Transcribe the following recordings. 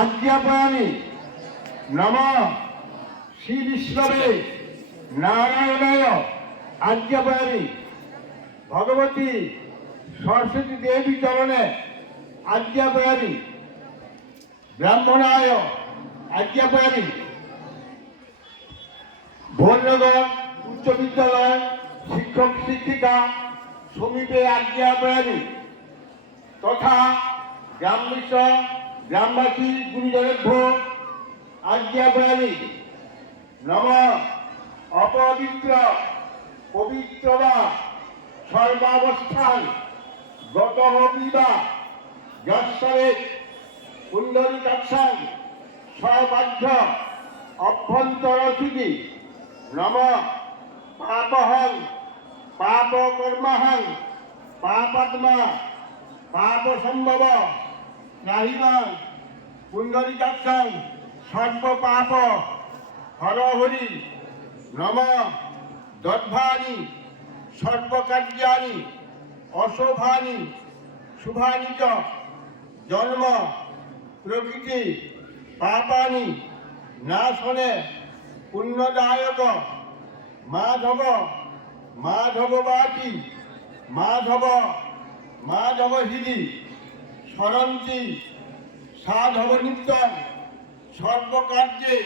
আজ্ঞাপয়ামি নম শ্রী বিষ্ণবে নারায়ণায় আজ্ঞাপয়ামি ভগবতী সরস্বতী দেবী চরণে আজ্ঞাপয়ামি ব্রাহ্মণায় আজ্ঞাপয়ামি ভোরনগর উচ্চ বিদ্যালয় শিক্ষক শিক্ষিকা সমীপে আজ্ঞাপয়ামি তথা গ্রামবাসী গুরুজনেভ্যো আজ্ঞাপয়ামি নম অপবিত্র পবিত্র বা সর্বাবস্থান গত বিবা যশ্বরে পুণ্ডরীকাক্ষাং সবাধ্য অভ্যন্তরসুতি নম পাপহং পাপকর্মহং পাপাত্মা পাপসম্ভব রাহিমাং পুণ্ডরীকাক্ষাং সর্বপাপ হরহরি নম দর্ভানি সর্বকার্যানি অশোভানি শুভানি চ জন্ম প্রকৃতি পাপানি নাশনে পুণ্যদায়ক মাধব মাধববাটি মাধব হৃদি স্মরন্তি সাধব নিত্যং সর্বকার্যে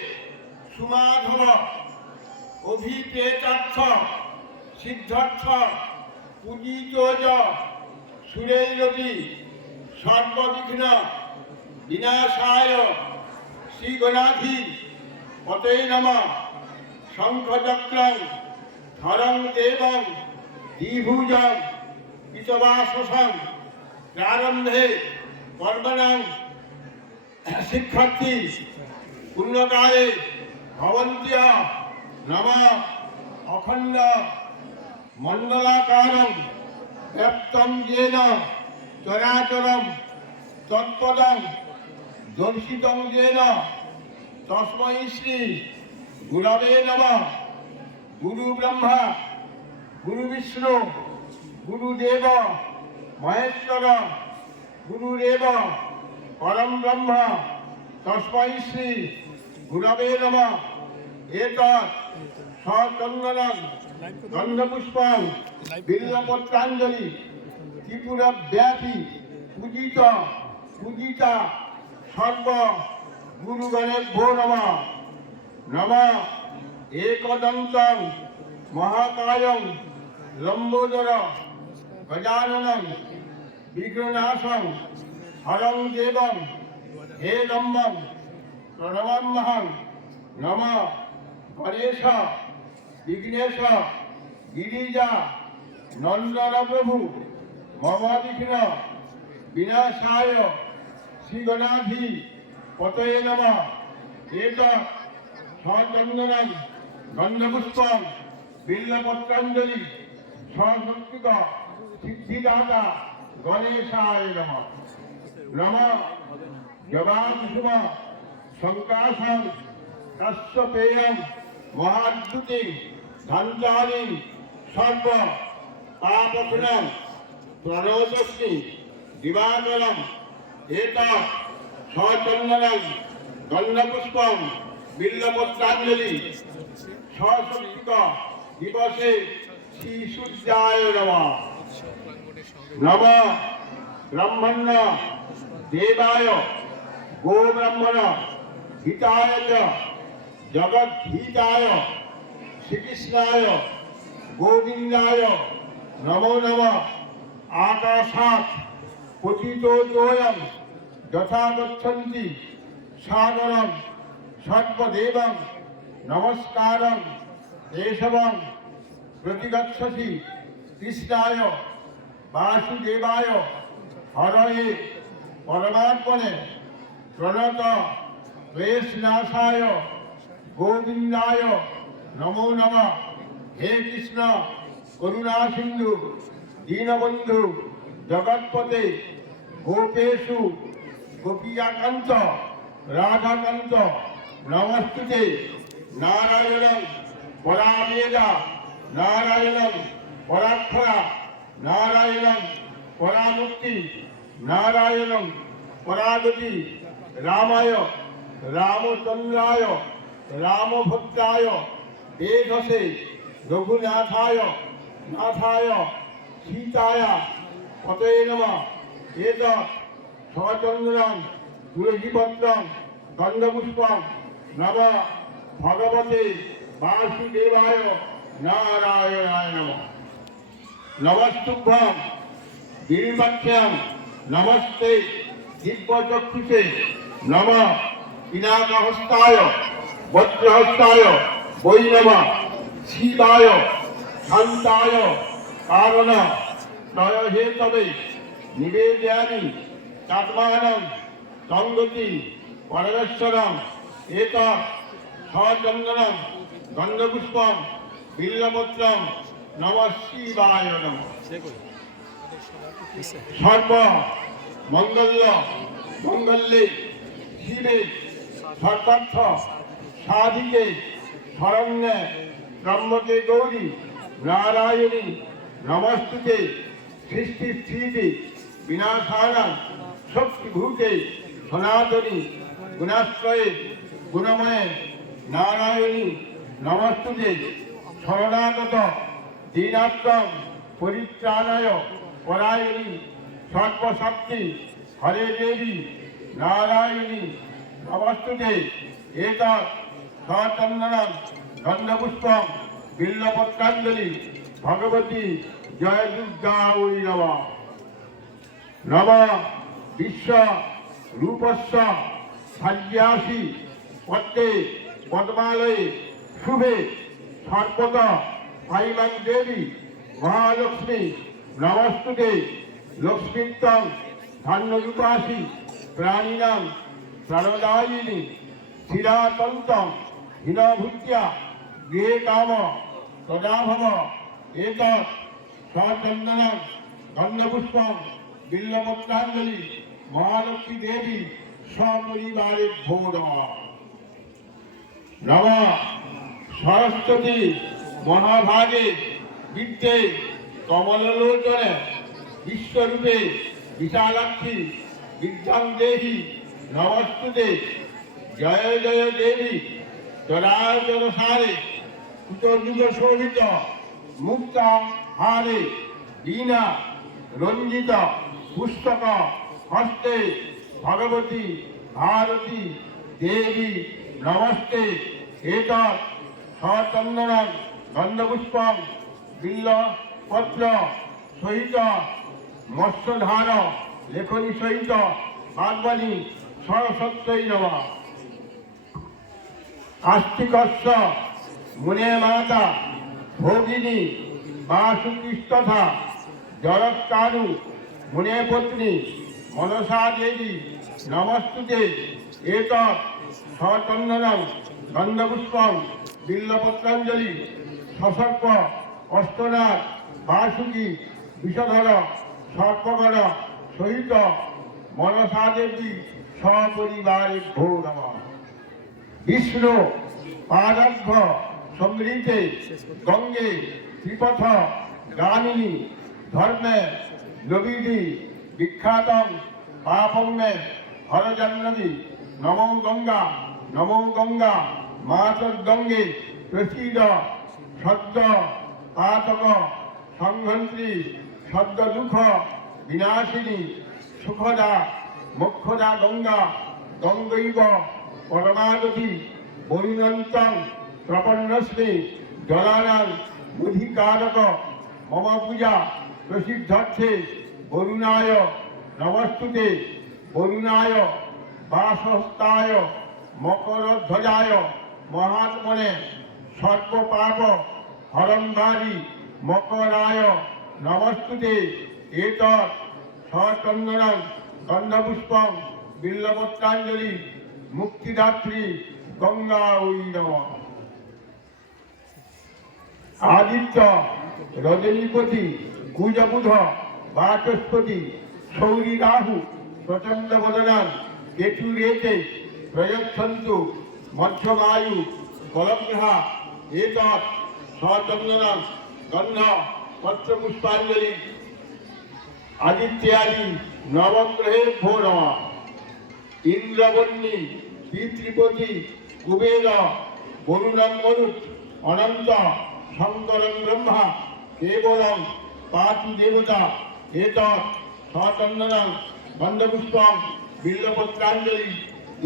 সুমাধব অভিপ্রেতার্থ সিদ্ধার্থ পূজিত সুরেরবি সর্ববিঘ্ন বিনাশায় শ্রীগণাধি পতে নমঃ শঙ্খচক্রং ধরং দেবং দ্বিভুজং পিতবাসসং প্রারম্ভে কর্মণং শিক্ষার্থী পুণ্যকালে ভবন্ত্য নমঃ অখণ্ড মণ্ডলাকারং ব্যাপ্তং येन চরাচরম তৎপদং দর্শিতং येन তস্मै শ্রী গুরবে নমঃ। গুরু ব্রহ্মা গুরু বিষ্ণু গুরুদেব মহেশ্বর গুরুরেব পরম ব্রহ্ম তস্मै শ্রী গুরবে নমঃ। এতৎ সচন্দনং গন্ধপুষ্পং বিল্বপত্রাঞ্জলি ত্রিপুরা ব্যাপী পূজিতা সর্ব গুরুগণেভ্যো নমঃ। নমঃ একদন্তং মহাকায়ং লম্বোদর গজাননং বিঘ্ননাশং হরং দেবং হে লম্বং প্রণমাম্যহং। নমঃ গণেশ বিঘ্নেশ গিরিজা নন্দন প্রভু মম বিঘ্ন বিনাশায় শ্রীগণাধি পতয়ে নমঃ। এতৎ সচন্দনং গন্ধপুষ্পং বিল্বপত্রাঞ্জলি সশক্তিক সিদ্ধিদাতা গণেশায় নমঃ। নমঃ জবাংশুম শঙ্কাশং কাশ্যপেয়ং মহাদ্যুতিং ধাঞ্জালিং সর্ব পাপগুণং প্রণতস্মি দিবাকরং। এতৎ সচন্দনং গন্ধপুষ্পং বিল্বপত্রাঞ্জলি সশক্তিক দিবসে শ্রীসূর্যায় নমঃ। নমঃ ব্রহ্মণ্য দেবায় গোব্রাহ্মণ হিতায় চ জগদ্ধিতায় শ্রীকৃষ্ণায় গোবিন্দায় নমো নমঃ। আকাশাৎ পতিতোऽয়ং যথা গচ্ছন্তি সাগরং সর্বদেবং নমস্কারং কেশবং প্রতিগচ্ছসি কৃষ্ণায় বাসুদেবায় হরয়ে পরমাত্মনে প্রণত ক্লেশনাশায় গোবিন্দায় নমো নমঃ। হে কৃষ্ণ করুণা সিন্ধু দীনবন্ধু জগৎপতে গোপেষু গোপীকান্ত রাধাকান্ত নমস্তুতে। নারায়ণং পরাবেদা নারায়ণং পরাক্ষরা নারায়ণং পরামুক্তি নারায়ণং পরাগতি রামায় রামচন্দ্রায় রামভদ্রায় বেধসে রঘুনাথায় নাথায় সীতায় পতয়ে নমঃ। এতৎ সচন্দনং তুলসীপত্রং গন্ধপুষ্পং নমঃ ভগবতে বাসুদেবায় নারায়ণায় নমঃ। নমস্তুভ্যং বিল্বাক্ষ্যাং নমস্তে দিব্যচক্ষুষে নমঃ পিনাকহস্তায় বজ্রহস্তায় বৈ নমঃ। শিবায় শান্তায় কারণ ত্রয়হেতবে নিবেদয়ামি চাত্মানং সঙ্গতি পরমেশ্বরং। এতৎ সচন্দনং গন্ধপুষ্পং বিল্বপত্রং নমঃ শিবায় নমঃ। সর্ব মঙ্গল্য মঙ্গল্যে শিবে সর্বার্থ সাধিকে শরণ্যে ব্রহ্মকে গৌরী নারায়ণী নমস্তুতে। সৃষ্টি স্থিতি বিনাশানাং শক্তিভূতে সনাতনী গুণাশ্রয়ে গুণময়ে নারায়ণী নমস্তুতে। শরণাগত দীনাত্মং পরিত্রাণায় পরায়ণী সর্বশক্তি হরে দেবী নারায়ণী নমস্তুতে। এতৎ সচন্দনং গন্ধপুষ্পং বিল্বপত্রাঞ্জলি ভগবতী জয় দুর্গা ওই নমঃ। নমঃ বিশ্ব রূপস্য সাজ্যাসি পদ্মে পদ্মালয়ে শুভে সর্বত পাইমাং দেবী মহালক্ষ্মী নমস্তুতে। লক্ষ্মীত্বং ধান্যরূপাসি প্রাণিনাং প্রাণদায়িনী শিরাতন্ত্রং হীনভূত্যা গৃহে কাম তদাভব। এতৎ সচন্দনং গন্ধপুষ্পং বিল্বপত্রাঞ্জলি মহালক্ষ্মী দেবী সপরিবারেভ্যো নমঃ। নমঃ সরস্বতী মহাভাগে বিদ্যে কমললোচনে বিশ্বরূপে বিশালাক্ষী বিদ্যাং দেহি নমস্তুতে। জয় জয় দেবী চরাচর সারে কুটযুগ শোভিত মুক্তা হারে বীণা রঞ্জিত পুস্তক হস্তে ভগবতী ভারতী দেবী নমস্তে। এতৎ সচন্দনং গন্ধপুষ্পং বিল্বপত্র সহিত মৎস্যধার লেখনী সহিত পার্বণী সরস্বত্যৈ নমঃ। আস্তিকস্য মুনে মাতা ভোগিনী বাসুকীস্তথা জরৎকারু মুনে পত্নী মনসা দেবী নমস্তুতে। এতৎ সচন্দনং গন্ধপুষ্পং বিল্বপত্রাঞ্জলি সসর্প অষ্টনাথ বাসুকী বিষধর সর্পগণ সহিত মনসা দেবী সপরিবারেভ্যো নমঃ। বিষ্ণু পাদার্ঘ সমৃতে গঙ্গে ত্রিপথ গামিনী ধর্মে নবীদি বিখ্যাতং পাপং মে হরজাহ্নবী। নমো গঙ্গা মাতর্গঙ্গে প্রসীদ সদ্য পাতক সংহন্ত্রী সদ্য দুঃখ বিনাশিনী সুখদা মোক্ষদা গঙ্গা গঙ্গৈব পরমাগতি বরুণন্তং প্রপন্নস্মি জলানাং অধিকারক। মম পূজা প্রসিদ্ধার্থে বরুণায় নমস্তুতে। বরুণায় বাসহস্তায় মকরধ্বজায় মহাত্মনে সর্বপাপ হরণধারী মকরায় নমস্তুতে। এতৎ সচন্দনং গন্ধপুষ্পং বিল্বপত্রাঞ্জলি মুক্তিদাত্রী গঙ্গা ওই নমঃ। আদিত্য রজনীপতি কুজবুধ বাচস্পতি সৌরী রাহু প্রচণ্ড বদনান কেতুরেতে প্রয়চ্ছন্তু মধ্যবায়ু কলগ্রহা। এতৎ সচন্দনং গন্ধ পত্রপুষ্পাঞ্জলি আদিত্যাদি নবগ্রহেভ্যো নমঃ। ইন্দ্রবন্যী পিতৃপতি কুবের বরুণং মরুৎ অনন্ত শঙ্করং ব্রহ্মা কেবলং পাতি দেবতা এতৎ সচন্দনং গন্ধপুষ্পং বিল্বপত্রাঞ্জলি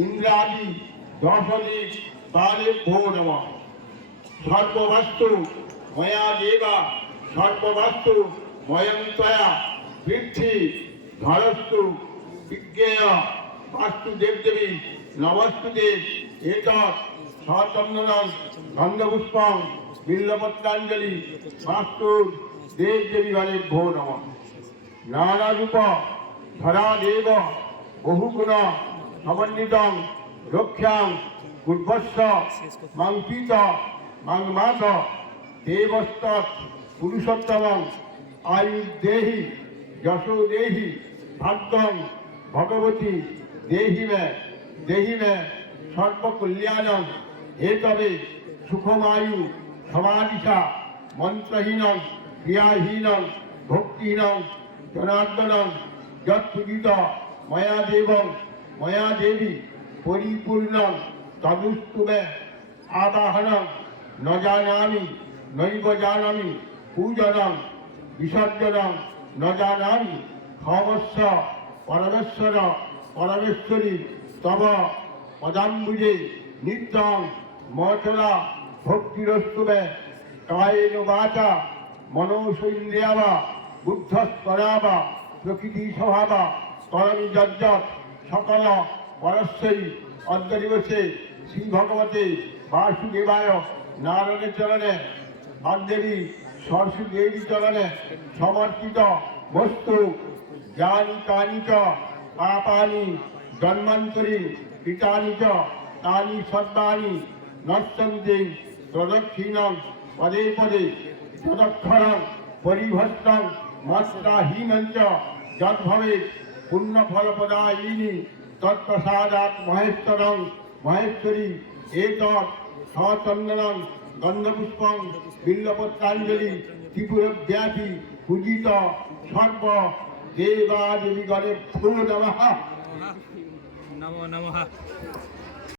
ইন্দ্রাদি দশদিক তালেভ্যো নমঃ। সর্ববাস্তু ময়া দেবা সর্ববাস্তু ময়ং ত্বয়া পৃথ্বী ধরস্তু বিজ্ঞেয় বাস্তু দেবদেবী নমস্তুতে এতৎ সচন্দনং গন্ধপুষ্পং বিল্বপত্রাঞ্জলি বাস্তু দেবদেবীগণেভ্যো নমঃ। নানারূপ ধরা দেব বহুগুণ সমন্বিতং রক্ষাং পূর্বস্য মাং পীত মাং মাথ দেবস্তৎ পুরুষোত্তমং আয়ুর্দেহি যশো দেহি ভাগ্যং ভগবতী দেহি মে সর্বকল্যাণং এতবে সুখমায়ু সমাদিশা মন্ত্রহীনং ক্রিয়াহীনং ভক্তিহীনং জনার্দনং যৎপূজিত ময়া দেবং ময়া দেবী পরিপূর্ণং তদুস্তু মে আবাহনং ন জানামি নৈব জানামি পূজনং বিসর্জনং ন জানামি ক্ষমস্য পরমেশ্বর পরমেশ্বরী তব পদাম্বুজে নিত্যং মচলা ভক্তিরস্তু মে কায়েন বাচা মনসৈন্দ্রিয়া বুদ্ধস্তরাবা প্রকৃতি স্বভাবা করণী যজ্জত সকল পরশ্বরী অদ্য দিবসে শ্রী ভগবতে বাসুদেবায় নারায়ণের চরণে বাগদেবী সরস্বতী দেবী চরণে সমর্পিত বস্তু যানি কানি চ পাপানি জন্মান্তরী কৃতানি চ তানি সর্বাণি নশ্যন্তি প্রদক্ষিণং পদে পদে তদক্ষরং পরিভষ্টং মাত্রাহীনং চ যদ্ভবে পুণ্যফলপ্রদায়িনী তৎপ্রসাদাৎ মহেশ্বরং মহেশ্বরী এতৎ সচন্দনং গন্ধপুষ্পং বিল্বপত্রাঞ্জলি ত্রিপুরব্যাপী পূজিত সর্ব দেবাদেবীগণেভ্যো নমঃ। নমো নমঃ।